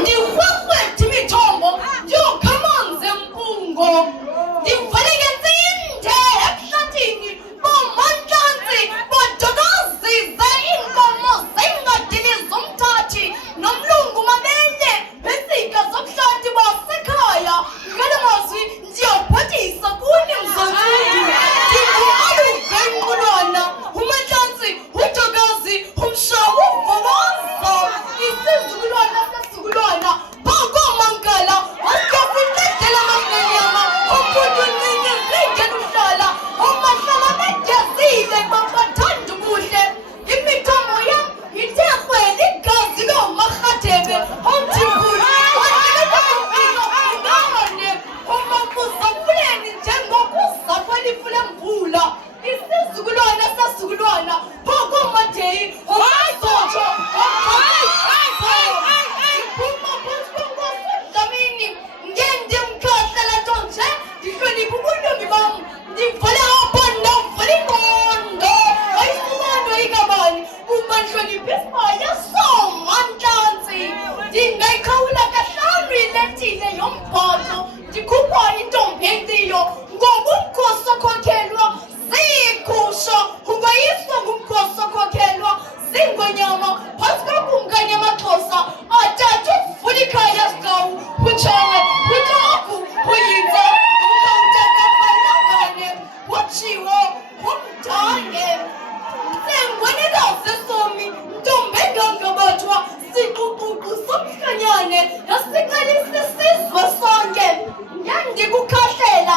ndikwekwethi imithombo ndiyokhamanzi empungo ndivaleketse inde ebuhlatini bomantlanzi bodokazisa iinkomo zingadiliza umthathi nomlungu mabele besika zobuhlathi basekhaya ngale mazwi ndiyabhathisa kuni mzantsundu ndingumaluve inqulwana umantlanzi udokazi umshawu uvobaza isizukulwana sesizukulwana bakomangala asiyafitledela amanenyama umfundi uncinci zingena uhlala umahlala begezile babathanda ubuhle imithombo yam ithe rhwele igazi loomarhatebe omthimkhulu ngane umakusafuleni njengokuzakwelifu lemvula isizukulwana sesizukulwana bakomadeyi umazotsho iphuma phantsi kwenkosi udlamini ngendimkhahlela nto nje ndihlonipha ubuntombi bam ndivale apha ndavale ingqondo ayisimondo ikabani umantlonipha isibaya somantlanzi ndingayikhawula kahlanu ilethile yombhoxo ndikhupha intombi enkciyo ngoba umkhosi okhokhelwa ziigusha ungoyiswa ngumkhosi okhokhelwa ziingonyama phantsi kwakumkanye amaxhosa athatha ukuvula ikhaya sikawu utshawe utofu uyinza umkawutakamalangane utshiwo umdange sengwenelazesomi ntombi engangabathwa siquququ somhlanyane nasiqalisa isizwe sonke ndikukhahlela